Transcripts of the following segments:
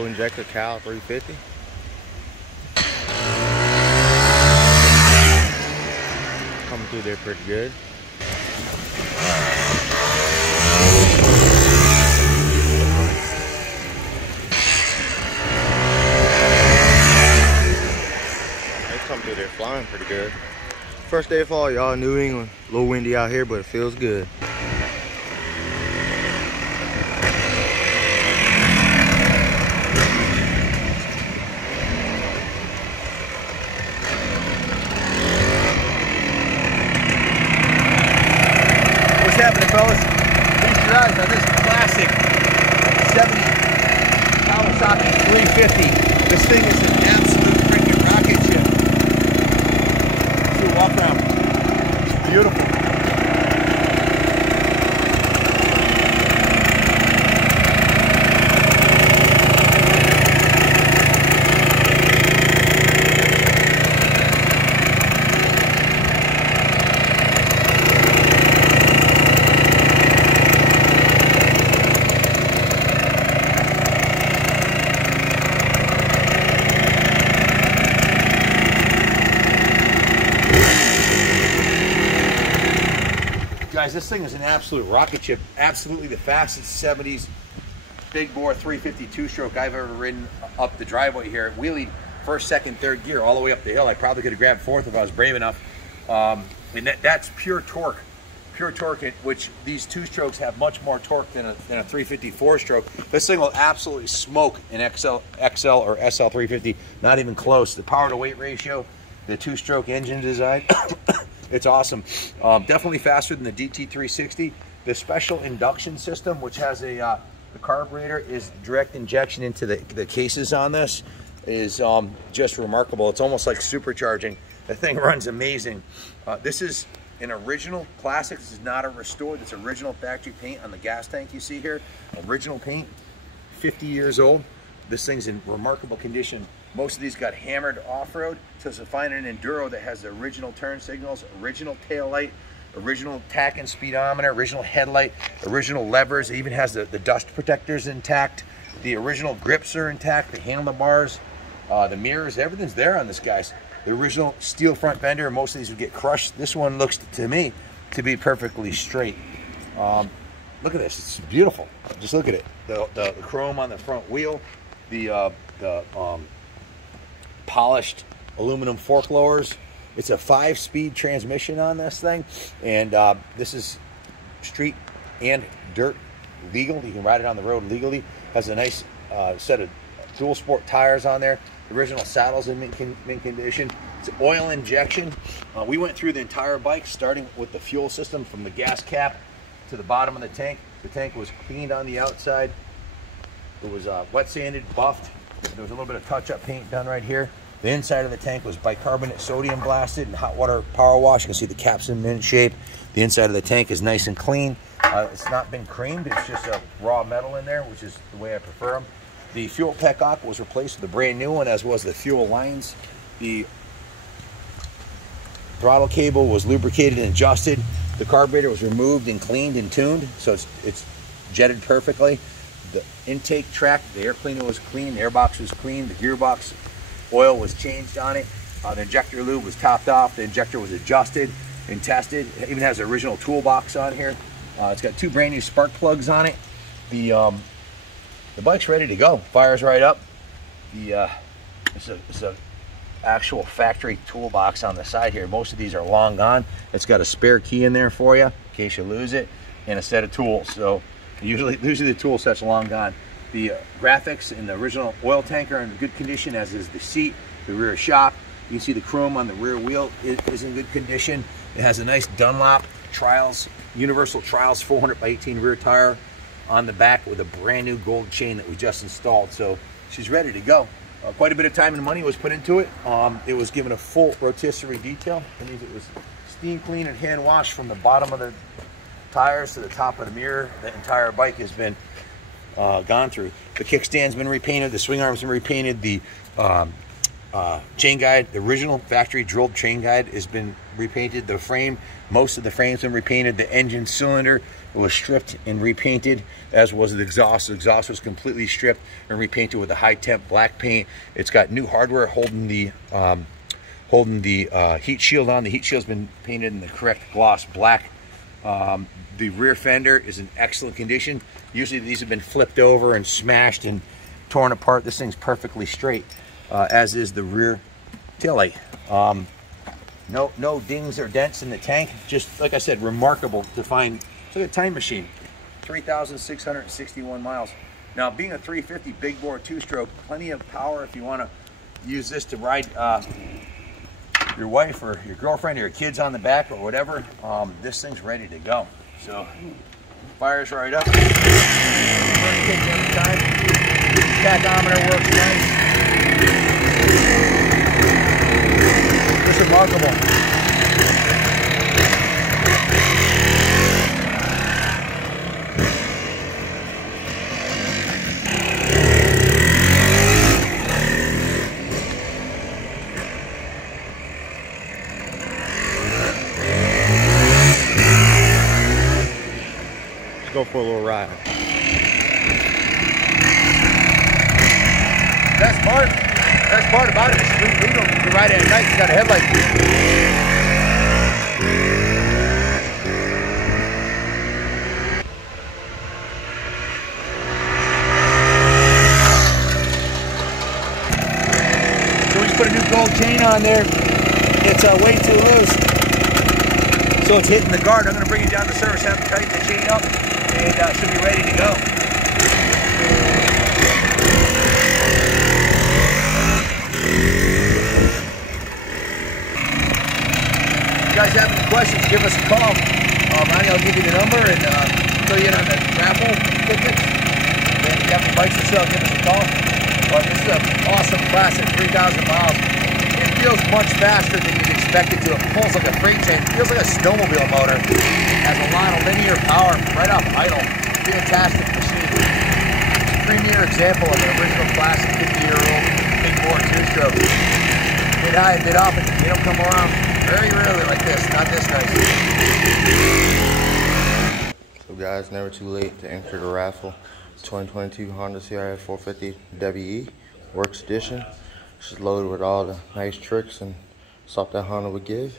oil injector Cal 350. Coming through there pretty good. They come through there flying pretty good. First day of fall, y'all, New England. A little windy out here, but it feels good. What's happening, fellas? Feast your eyes on this classic 70 Kawasaki 350. This thing is an absolute freaking rocket ship. Let's do a walk around. It's beautiful. Guys, this thing is an absolute rocket ship. Absolutely the fastest 70s big bore 350 two-stroke I've ever ridden up the driveway here. Wheelied first, second, third gear all the way up the hill. I probably could have grabbed fourth if I was brave enough. And that's pure torque. Pure torque, which these two-strokes have much more torque than a 350 four-stroke. This thing will absolutely smoke an XL or SL 350. Not even close. The power-to-weight ratio, the two-stroke engine design. It's awesome. Definitely faster than the DT360. The special induction system, which has a the carburetor is direct injection into the cases on this, is just remarkable. It's almost like supercharging. The thing runs amazing. This is an original classic. This is not a restored. It's original factory paint on the gas tank you see here. Original paint, 50 years old. This thing's in remarkable condition. Most of these got hammered off-road, so to find an Enduro that has the original turn signals, original tail light, original tack and speedometer, original headlight, original levers. It even has the dust protectors intact. The original grips are intact, the handlebars, the mirrors, everything's there on this, guys. The original steel front fender. Most of these would get crushed. This one looks to me to be perfectly straight. Look at this, it's beautiful. Just look at it. The chrome on the front wheel, the polished aluminum fork lowers. It's a 5-speed transmission on this thing, and this is street and dirt legal. You can ride it on the road legally. Has a nice set of dual sport tires on there. The original saddles in mint condition. It's oil injection. We went through the entire bike, starting with the fuel system from the gas cap to the bottom of the tank. The tank was cleaned on the outside. It was wet sanded, buffed. There was a little bit of touch-up paint done right here. The inside of the tank was bicarbonate sodium blasted and hot water power wash. You can see the cap's in mint shape. The inside of the tank is nice and clean. It's not been creamed. It's just a raw metal in there, which is the way I prefer them. The fuel petcock was replaced with a brand new one, as was the fuel lines. The throttle cable was lubricated and adjusted. The carburetor was removed and cleaned and tuned, so it's jetted perfectly. The intake track, the air cleaner was clean, the airbox was clean, the gearbox oil was changed on it. The injector lube was topped off. The injector was adjusted and tested. It even has the original toolbox on here. It's got 2 brand new spark plugs on it. The bike's ready to go. Fires right up. It's a actual factory toolbox on the side here. Most of these are long gone. It's got a spare key in there for you in case you lose it, and a set of tools. So usually the tool set's long gone. The graphics in the original oil tank are in good condition, as is the seat, the rear shock. You can see the chrome on the rear wheel is in good condition. It has a nice Dunlop Trials, Universal Trials 400x18 rear tire on the back with a brand new gold chain that we just installed. So she's ready to go. Quite a bit of time and money was put into it. It was given a full rotisserie detail. That means it was steam cleaned and hand washed from the bottom of the tires to the top of the mirror. The entire bike has been gone through. The kickstand's been repainted, the swing arm's been repainted, the chain guide, the original factory drilled chain guide has been repainted. The frame, most of the frame's been repainted. The engine cylinder was stripped and repainted, as was the exhaust. The exhaust was completely stripped and repainted with a high temp black paint. It's got new hardware holding the heat shield on. The heat shield's been painted in the correct gloss black. The rear fender is in excellent condition. Usually these have been flipped over and smashed and torn apart. This thing's perfectly straight, as is the rear taillight. No dings or dents in the tank. Just like I said, remarkable to find. It's like a time machine. 3,661 miles. Now, being a 350 big bore two-stroke, plenty of power if you want to use this to ride your wife or your girlfriend or your kids on the back or whatever. This thing's ready to go. So, fires right up. First kick every time. Tachometer works nice. Just remarkable. Go for a little ride. Best part about it is we don't ride it at night. It's got a headlight. So we just put a new gold chain on there. It's way too loose, so it's hitting the guard. I'm going to bring it down to service, have to tighten the chain up, and should be ready to go. If you guys have any questions, give us a call. Ronnie, I'll give you the number and fill you in on the raffle tickets. And if you have any bikes to sell, give us a call. But this is an awesome classic, 3,000 miles. It feels much faster than you'd expect it to. It pulls like a freight train. It feels like a snowmobile motor. It has a lot of linear power right off idle. Fantastic machine. Premier example of an original classic 50-year-old big bore two-stroke. Bit high and bit off, and they don't come around very rarely like this. Not this nice. So guys, never too late to enter the raffle. 2022 Honda CRF 450 WE Works Edition. It's just loaded with all the nice tricks and stuff that Honda would give.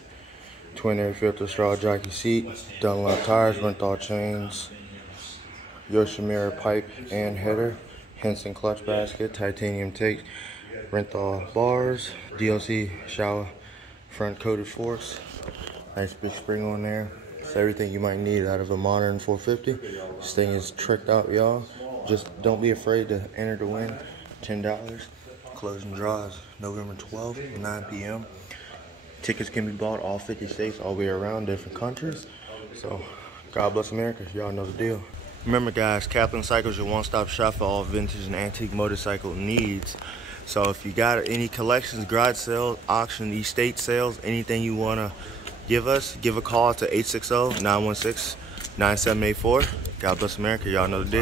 Twin air filter, straw jockey seat, Dunlop tires, Renthal chains, Yoshimura pipe and header, Henson clutch basket, titanium tape, Renthal bars, DLC Showa front coated forks, nice big spring on there. It's everything you might need out of a modern 450. This thing is tricked out, y'all. Just don't be afraid to enter to win. $10. Closing draws November 12th, 9 p.m. Tickets can be bought all 50 states, all the way around, different countries. So, God bless America. Y'all know the deal. Remember, guys, Kaplan Cycles, your one-stop shop for all vintage and antique motorcycle needs. So, if you got any collections, garage sales, auction, estate sales, anything you want to give us, give a call to 860-916-9784. God bless America. Y'all know the deal.